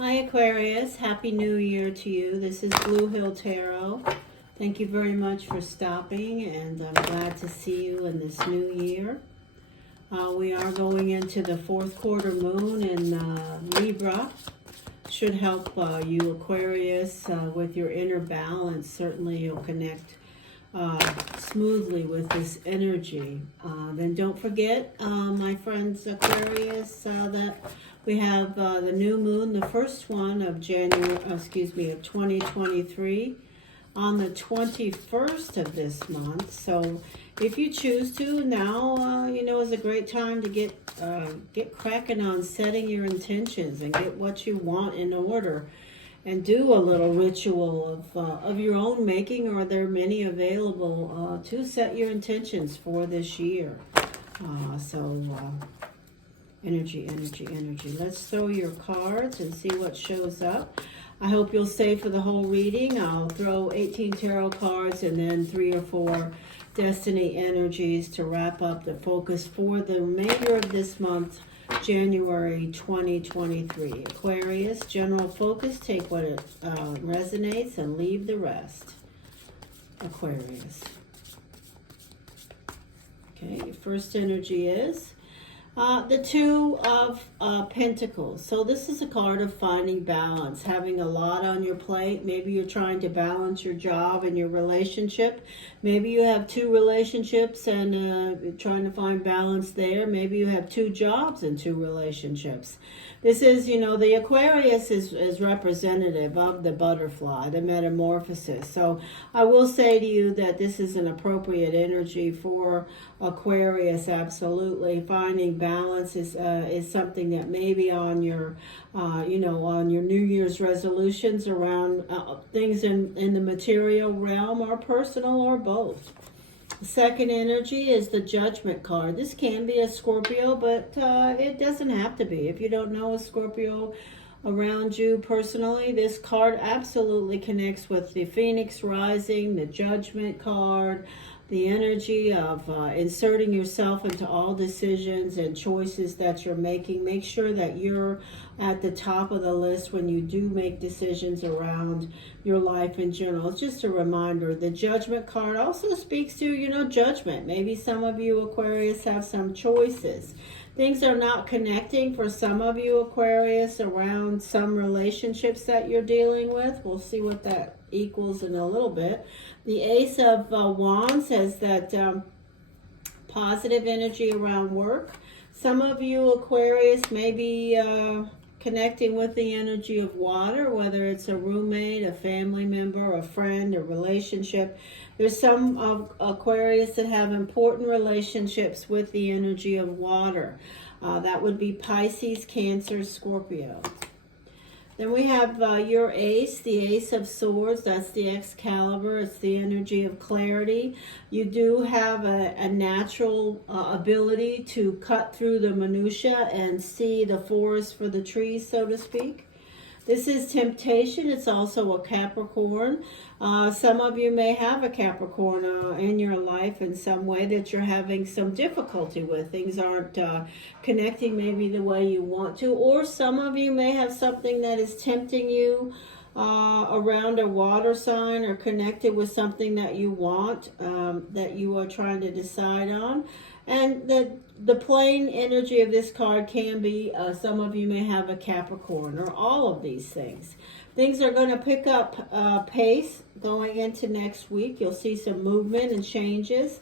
Hi Aquarius, Happy New Year to you. This is Blue Hill Tarot. Thank you very much for stopping, and I'm glad to see you in this new year. We are going into the fourth quarter moon in Libra. Should help you Aquarius with your inner balance. Certainly you'll connect smoothly with this energy. Then don't forget, my friends Aquarius, that we have the new moon, the first one of January, of 2023, on the 21st of this month. So if you choose to, now is a great time to get cracking on setting your intentions and get what you want in order, and do a little ritual of your own making, or there are many available to set your intentions for this year. Energy. Let's throw your cards and see what shows up. I hope you'll stay for the whole reading. I'll throw 18 tarot cards and then 3 or 4 destiny energies to wrap up the focus for the remainder of this month, January 2023. Aquarius, general focus, take what it resonates and leave the rest. Aquarius. Okay, your first energy is the Two of Pentacles. So this is a card of finding balance, having a lot on your plate. Maybe you're trying to balance your job and your relationship. Maybe you have 2 relationships and trying to find balance there. Maybe you have 2 jobs and 2 relationships. This is, the Aquarius is representative of the butterfly, the metamorphosis. So I will say to you that this is an appropriate energy for Aquarius, absolutely. Finding balance is something that may be on your, on your New Year's resolutions around things in the material realm, or personal, or both. The second energy is the Judgment card. This can be a Scorpio, but it doesn't have to be. If you don't know a Scorpio around you personally, this card absolutely connects with the Phoenix Rising, the Judgment card, the energy of inserting yourself into all decisions and choices that you're making. Make sure that you're at the top of the list when you do make decisions around your life in general. It's just a reminder. The Judgment card also speaks to, judgment. Maybe some of you Aquarius have some choices. Things are not connecting for some of you Aquarius around some relationships that you're dealing with. We'll see what that equals in a little bit. The Ace of Wands has that positive energy around work. Some of you Aquarius may be connecting with the energy of water, whether it's a roommate, a family member, a friend, a relationship. There's some of Aquarius that have important relationships with the energy of water. That would be Pisces, Cancer, Scorpio. Then we have your ace, the Ace of Swords. That's the Excalibur. It's the energy of clarity. You do have a natural ability to cut through the minutia and see the forest for the trees, so to speak. This is temptation. It's also a Capricorn. Some of you may have a Capricorn in your life in some way that you're having some difficulty with. Things aren't connecting maybe the way you want to. Or some of you may have something that is tempting you around a water sign, or connected with something that you want, that you are trying to decide on. And the plain energy of this card can be some of you may have a Capricorn, or all of these things. Things are going to pick up pace going into next week. You'll see some movement and changes.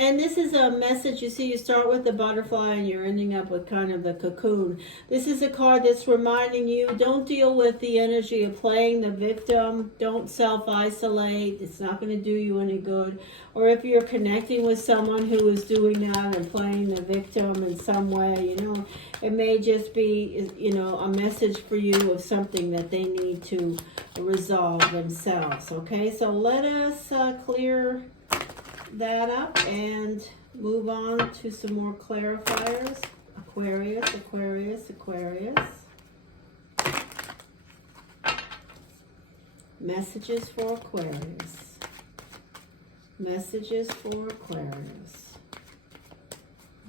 And this is a message. You see, you start with the butterfly and you're ending up with kind of the cocoon. This is a card that's reminding you, don't deal with the energy of playing the victim. Don't self-isolate. It's not going to do you any good. Or if you're connecting with someone who is doing that and playing the victim in some way, it may just be, a message for you of something that they need to resolve themselves. Okay, so let us clear that up and move on to some more clarifiers. Aquarius. Messages for Aquarius.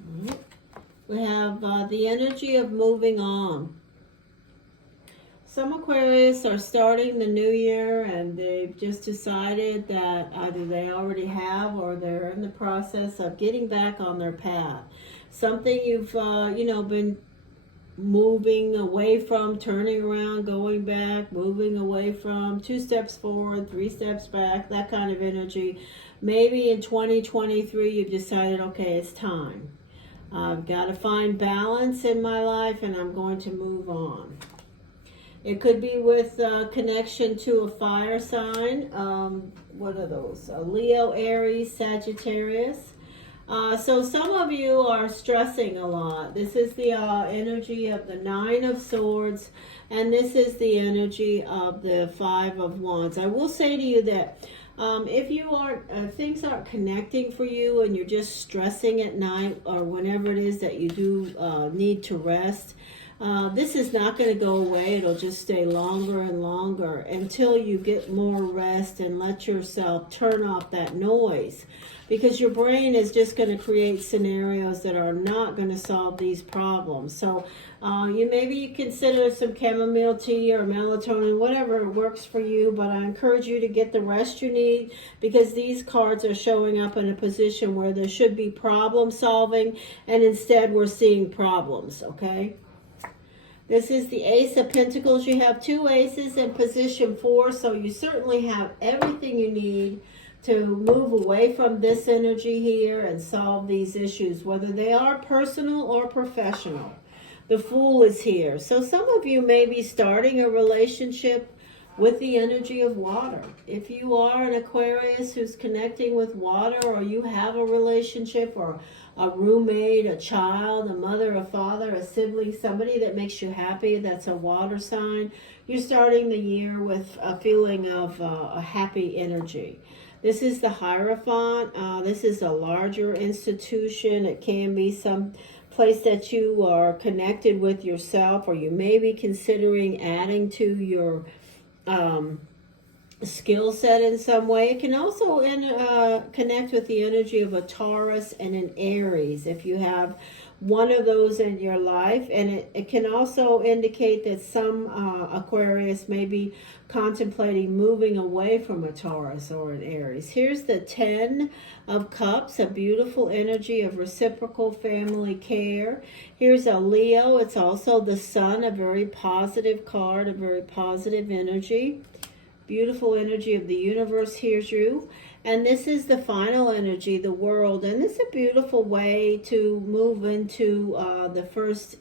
All right. We have the energy of moving on. Some Aquarius are starting the new year and they've just decided that either they already have or they're in the process of getting back on their path. Something you've, been moving away from, turning around, going back, moving away from, 2 steps forward, 3 steps back, that kind of energy. Maybe in 2023 you've decided, okay, it's time. I've got to find balance in my life and I'm going to move on. It could be with connection to a fire sign. What are those? Leo, Aries, Sagittarius. So some of you are stressing a lot. This is the energy of the Nine of Swords, and this is the energy of the Five of Wands. I will say to you that if you aren't, things aren't connecting for you and you're just stressing at night or whenever it is that you do need to rest, this is not going to go away. It'll just stay longer and longer until you get more rest and let yourself turn off that noise. Because your brain is just going to create scenarios that are not going to solve these problems. So maybe you consider some chamomile tea or melatonin, whatever works for you. But I encourage you to get the rest you need, because these cards are showing up in a position where there should be problem solving, and instead we're seeing problems, okay? This is the Ace of Pentacles. You have 2 aces in position 4, so you certainly have everything you need to move away from this energy here and solve these issues, whether they are personal or professional. The Fool is here. So some of you may be starting a relationship with the energy of water. If you are an Aquarius who's connecting with water, or you have a relationship or a roommate, a child, a mother, a father, a sibling, somebody that makes you happy, that's a water sign, you're starting the year with a feeling of a happy energy. This is the Hierophant. This is a larger institution. It can be some place that you are connected with yourself, or you may be considering adding to your skill set in some way. It can also connect with the energy of a Taurus and an Aries if you have one of those in your life. And it can also indicate that some Aquarius may be contemplating moving away from a Taurus or an Aries. Here's the 10 of Cups, a beautiful energy of reciprocal family care. Here's a Leo. It's also the Sun, a very positive card, a very positive energy. Beautiful energy of the universe. Here's you. And this is the final energy, the World. And this is a beautiful way to move into the first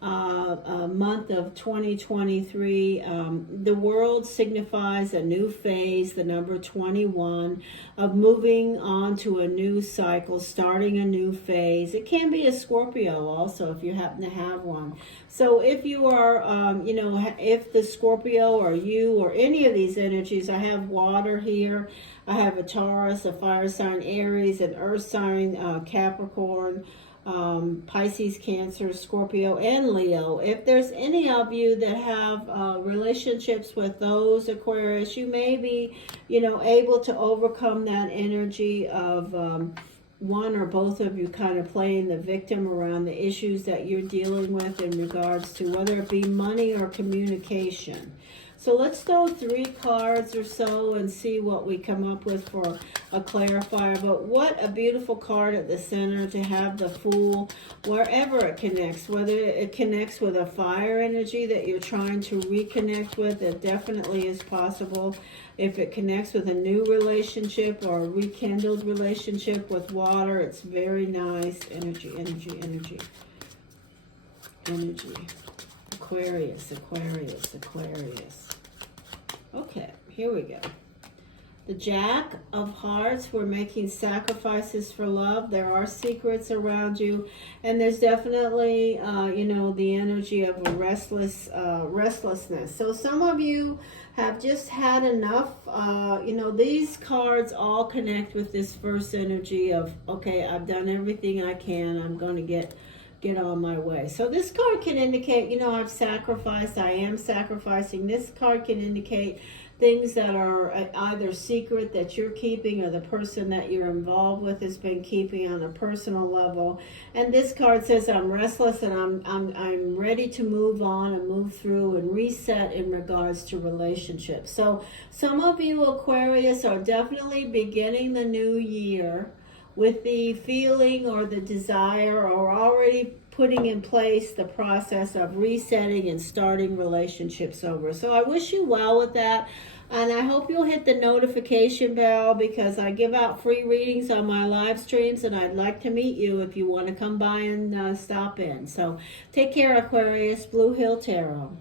month of 2023. The World signifies a new phase, the number 21, of moving on to a new cycle, starting a new phase. It can be a Scorpio also if you happen to have one. So if you are, if the Scorpio or you or any of these energies, I have water here, I have a Taurus, a fire sign, Aries, an earth sign, Capricorn, Pisces, Cancer, Scorpio, and Leo. If there's any of you that have relationships with those Aquarius, you may be, able to overcome that energy of one or both of you kind of playing the victim around the issues that you're dealing with in regards to whether it be money or communication. So let's throw 3 cards or so and see what we come up with for a clarifier. But what a beautiful card at the center to have the Fool wherever it connects. Whether it connects with a fire energy that you're trying to reconnect with, it definitely is possible. If it connects with a new relationship or a rekindled relationship with water, it's very nice. Energy. Aquarius. Okay, here we go. The Jack of Hearts, we're making sacrifices for love. There are secrets around you, and there's definitely, the energy of a restlessness. So some of you have just had enough. These cards all connect with this first energy of, okay, I've done everything I can. I'm going to get get on my way. So this card can indicate, you know, I've sacrificed, I am sacrificing. This card can indicate things that are either secret that you're keeping or the person that you're involved with has been keeping on a personal level. And this card says I'm restless and I'm ready to move on and move through and reset in regards to relationships. So some of you Aquarius are definitely beginning the new year with the feeling or the desire or already putting in place the process of resetting and starting relationships over. So I wish you well with that. And I hope you'll hit the notification bell because I give out free readings on my live streams and I'd like to meet you if you want to come by and stop in. So take care, Aquarius. Blue Hill Tarot.